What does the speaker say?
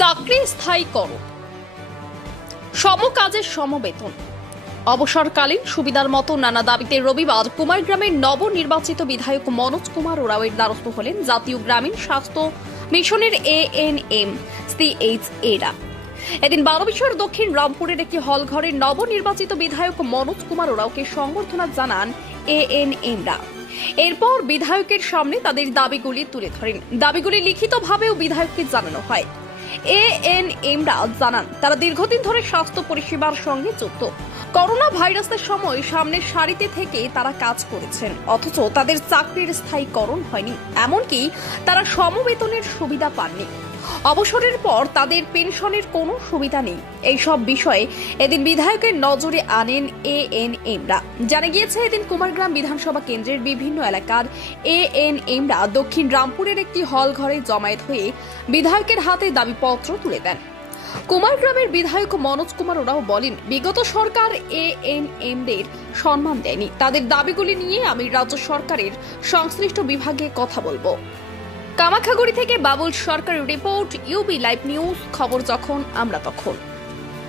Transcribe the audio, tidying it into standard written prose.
চাকরি স্থায়ী করো, সমকাজের সমবেতন। অবসরকালীন সুবিধার মতো নানা দাবিতে রবিবার কুমারগ্রামের নবনির্বাচিত বিধায়ক মনোজ কুমার ওরাওয়ের দ্বারস্থ হলেন জাতীয় গ্রামীণ স্বাস্থ্য মিশনের ANM CHA-রা। এদিন 12 বিশ্বর দক্ষিণ রামপুরের একটি হল ঘরে নবনির্বাচিত বিধায়ক মনোজ কুমার ওরাওকে সংবর্ধনা জানান ANM-রা। এরপর বিধায়কের সামনে তাদের দাবিগুলি তুলে ধরেন। দাবিগুলি লিখিতভাবেও বিধায়ককে জানানো হয়। ANM-রা জানান, তারা দীর্ঘদিন ধরে স্বাস্থ্য পরিষেবার সঙ্গে যুক্ত। করোনা ভাইরাসের সময় সামনের সারিতে থেকে তারা কাজ করেছেন, অথচ তাদের চাকরির স্থায়ীকরণ হয়নি, এমনকি তারা সমবেতনের সুবিধা পাননি। অবসরের পর তাদের পেনশনের কোনো সুবিধা নেই। এইসব বিষয়ে এদিন বিধায়কের নজরে আনেন ANM-রা। জানা গিয়েছে, এদিন কুমারগ্রাম বিধানসভা কেন্দ্রের বিভিন্ন এলাকার ANM-রা দক্ষিণ রামপুরের একটি হল ঘরে জমায়েত হয়ে বিধায়কের হাতে দাবিপত্র তুলে দেন। কুমারগ্রামের বিধায়ক মনোজ কুমার ওরাও বলেন, বিগত সরকার ANM-দের সম্মান দেয়নি। তাদের দাবিগুলি নিয়ে আমি রাজ্য সরকারের সংশ্লিষ্ট বিভাগে কথা বলবো। কামাখাগুড়ি থেকে বাবুল সরকারের রিপোর্ট, UB লাইভ নিউজ, খবর যখন আমরা তখন।